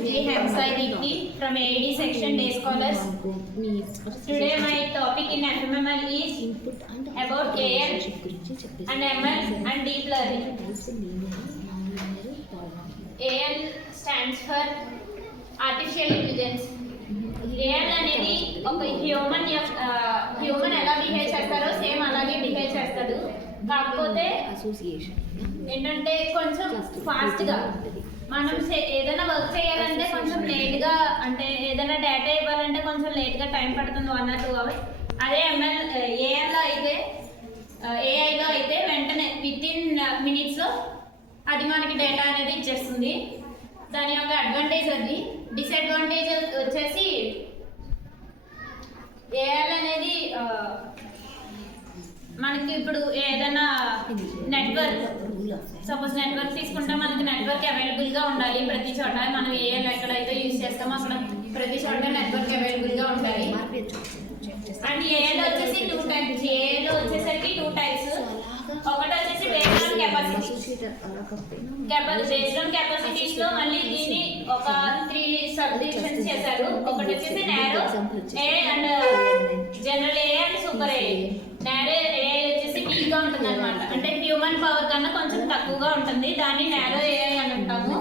We have Sai Deepthi from AED section Day Scholars. Today my topic in FMML is about AL and ML and deep learning. AL stands for Artificial Intelligence. AL అనేది ఒక human ఎలా behave చేస్తారో same అలాగే behave చేస్తాడు. కాకపోతే ఏంటంటే కొంచెం ఫాస్ట్గా మనం ఏదైనా వర్క్ చేయాలంటే కొంచెం లేట్గా, అంటే ఏదైనా డేటా ఇవ్వాలంటే కొంచెం లేట్గా టైం పడుతుంది 1 or 2 hours. అదే ఏఐలో అయితే వెంటనే వితిన్ మినిట్స్లో అది మనకి డేటా అనేది ఇచ్చేస్తుంది. దాని యొక్క అడ్వాంటేజ్ అది. డిసడ్వాంటేజ్ వచ్చేసి ఏఐ అనేది మనకి ఇప్పుడు ఏదైనా నెట్వర్క్, సపోజ్ నెట్వర్క్ తీసుకుంటే మనకి నెట్వర్క్ అవైలబుల్గా ఉండాలి ప్రతి చోట. మనం ఏఐ ఎక్కడైతే యూజ్ చేస్తామో అక్కడ ప్రతి చోట నెట్వర్క్ అవైలబుల్గా ఉండాలి. అండ్ ఏఐలో వచ్చేసి 2 types. ఏఐలో వచ్చేసరికి 2 types. ఒకటి వచ్చేసి బేస్డ్ ఆన్ కెపాసిటీస్ లో మళ్ళీ దీన్ని ఒక 3 సబ్ డివిజన్స్ చేశారు. ఒకటి వచ్చేసి narrow AI and general AI and super AI. Narrow AI వచ్చేసి వీక్ గా ఉంటుంది అనమాట, అంటే హ్యూమన్ పవర్ కన్నా కొంచెం తక్కువగా ఉంటుంది. దాన్ని నారో ఏఐ అని అంటాము.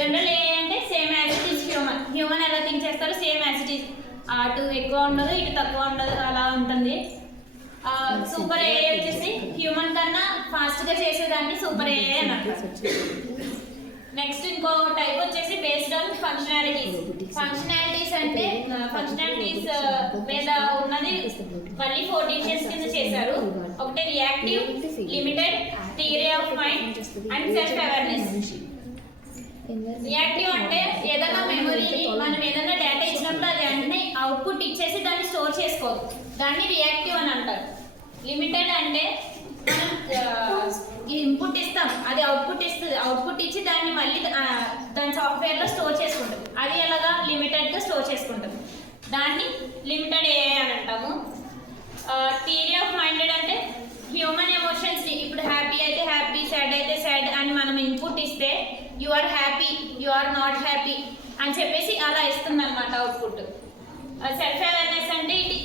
జనరల్ ఏఐ అంటే same as it is human ఎలా థింక్ చేస్తారో సేమ్ యాజ్ ఇట్ ఈస్, అటు ఎక్కువ ఉండదు ఇటు తక్కువ ఉండదు అలా ఉంటుంది. సూపర్ ఏఐ వచ్చేసి హ్యూమన్ కన్నా ఫాస్ట్ గా చేసేదాన్ని సూపర్ ఏఐ అని అంటారు. నెక్స్ట్ ఇంకో టైప్ వచ్చేసి బేస్డ్ ఆన్ ఫంక్షనాలిటీస్. ఫంక్షనాలిటీస్ అంటే ఫంక్షనాలిటీస్ మీద ఉన్నది మళ్ళీ 4 డివిజన్స్ కింద చేశారు. ఒకటి reactive, limited, theory of mind and self awareness. Reactive అంటే ఏదైనా మెమొరీని మనం ఏదైనా డేటా ఇచ్చినప్పుడు అది వెంటనే అవుట్పుట్ ఇచ్చేసి దాన్ని స్టోర్ చేసుకోదు, దాన్ని రియాక్టివ్ అని అంటారు. లిమిటెడ్ అంటే మనం ఇన్పుట్ ఇస్తాం, అది అవుట్పుట్ ఇస్తుంది, అవుట్పుట్ ఇచ్చి దాన్ని మళ్ళీ దాని సాఫ్ట్వేర్లో స్టోర్ చేసుకుంటుంది. అది ఎలాగా లిమిటెడ్గా స్టోర్ చేసుకుంటుంది, దాన్ని లిమిటెడ్ ఏఐ అని అంటాము. థియరీ ఆఫ్ మైండెడ్ అంటే హ్యూమన్ ఎమోషన్స్ని, ఇప్పుడు హ్యాపీ అయితే హ్యాపీ, సాడ్ అయితే సాడ్ అని మనం ఇన్పుట్ ఇస్తే you are happy, you are not happy అని చెప్పేసి అలా ఇస్తుంది అనమాట అవుట్పుట్. సెల్ఫ్ అవేర్నెస్ అంటే ఇది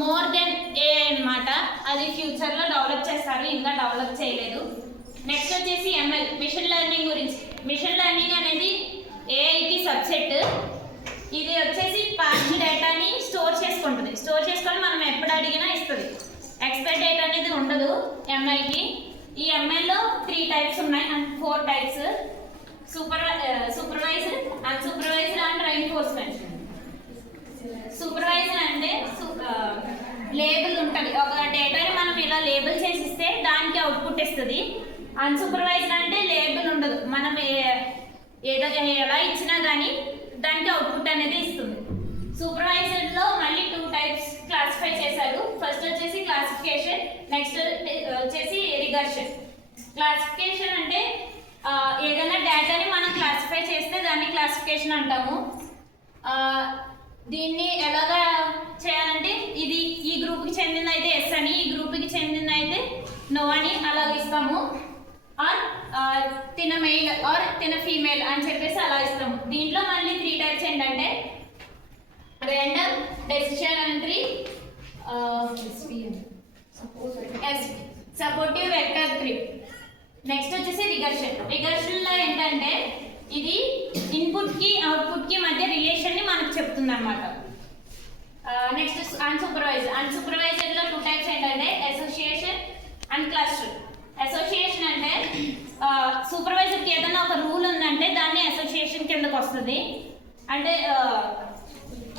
మోర్ దెన్ ఏఐ అనమాట. అది ఫ్యూచర్లో డెవలప్ చేస్తారు, ఇంకా డెవలప్ చేయలేదు. నెక్స్ట్ వచ్చేసి ఎంఎల్, మిషన్ లెర్నింగ్ గురించి. మిషన్ లెర్నింగ్ అనేది ఏఐకి సబ్సెట్. ఇది వచ్చేసి పాస్ట్ డేటాని స్టోర్ చేసుకుంటుంది, స్టోర్ చేసుకొని మనం ఎప్పుడు అడిగినా ఇస్తుంది. ఎక్స్పైర్ డేటా అనేది ఉండదు ఎంఎల్కి. ఈ ఎంఎల్లో 3 types ఉన్నాయి and 4 types. Supervised, unsupervised and reinforcement. Supervised అంటే లేబుల్ ఉంటుంది, ఒక డేటాని మనం ఇలా లేబుల్ చేసి ఇస్తే దానికి అవుట్పుట్ ఇస్తుంది. అన్సూపర్వైజర్ అంటే లేబుల్ ఉండదు, మనం ఎలా ఇచ్చినా కానీ దానికి అవుట్పుట్ అనేది ఇస్తుంది. సూపర్వైజర్లో మళ్ళీ 2 types క్లాసిఫై చేశారు. ఫస్ట్ వచ్చేసి క్లాసిఫికేషన్, నెక్స్ట్ వచ్చేసి రిగర్షన్. క్లాసిఫికేషన్ అంటే ఏదైనా డేటాని మనం క్లాసిఫై చేస్తే దాన్ని క్లాసిఫికేషన్ అంటాము. దీన్ని ఎలాగా చేయాలంటే ఇది ఈ గ్రూప్కి చెందింది అయితే ఎస్ అని, ఈ గ్రూప్కి చెందింది అయితే నో అని అలాగ ఇస్తాము. ఆర్ తిన మెయిల్ ఆర్ తిన ఫీమేల్ అని చెప్పేసి అలా ఇస్తాము. దీంట్లో మళ్ళీ 3 types ఏంటంటే random, decision entry, supportive vector 3. Next వచ్చేసి రిగర్షన్. రిగర్షన్లో ఏంటంటే ఇది ఇన్పుట్కి అవుట్పుట్కి మధ్య రిలేషన్ని మనకు చెప్తుంది అనమాట. నెక్స్ట్ అన్సూపర్వైజర్. అన్సూపర్వైజర్లో 2 types ఏంటంటే అసోసియేషన్ అండ్ క్లస్టర్. అసోసియేషన్ అంటే సూపర్వైజర్కి ఏదైనా ఒక రూల్ ఉందంటే దాన్ని అసోసియేషన్ కిందకు వస్తుంది. అంటే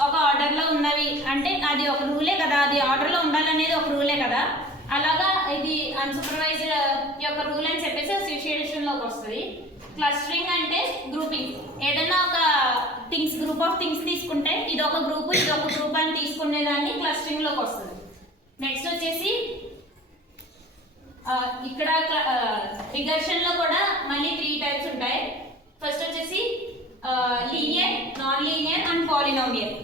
ఒక ఆర్డర్లో ఉన్నవి అంటే అది ఒక రూలే కదా, అది ఆర్డర్లో ఉండాలనేది ఒక రూలే కదా, అలాగా ఇది అన్సూపర్వైజర్ యొక్క రూల్ అని చెప్పేసి అసోసియేషన్లోకి వస్తుంది. క్లస్టరింగ్ అంటే గ్రూపింగ్. ఏదైనా ఒక గ్రూప్ ఆఫ్ థింగ్స్ తీసుకుంటే ఇది ఒక గ్రూప్ అని తీసుకునేదాన్ని క్లస్టరింగ్లోకి వస్తుంది. నెక్స్ట్ వచ్చేసి ఇక్కడ రిగర్షన్లో కూడా మళ్ళీ 3 types ఉంటాయి. ఫస్ట్ వచ్చేసి linear, non linear and polynomial.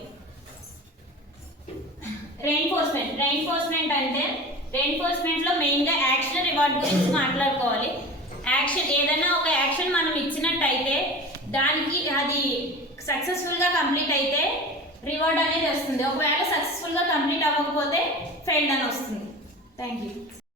Reinforcement అంటే రెయిన్ఫోర్స్మెంట్లో మెయిన్గా యాక్షన్ రివార్డ్ గురించి మాట్లాడుకోవాలి. యాక్షన్ ఏదైనా ఒక యాక్షన్ మనం ఇచ్చినట్టయితే దానికి అది సక్సెస్ఫుల్గా కంప్లీట్ అయితే రివార్డ్ అనేది వస్తుంది. ఒకవేళ సక్సెస్ఫుల్గా కంప్లీట్ అవ్వకపోతే ఫెయిల్డ్ అని వస్తుంది. Thank you.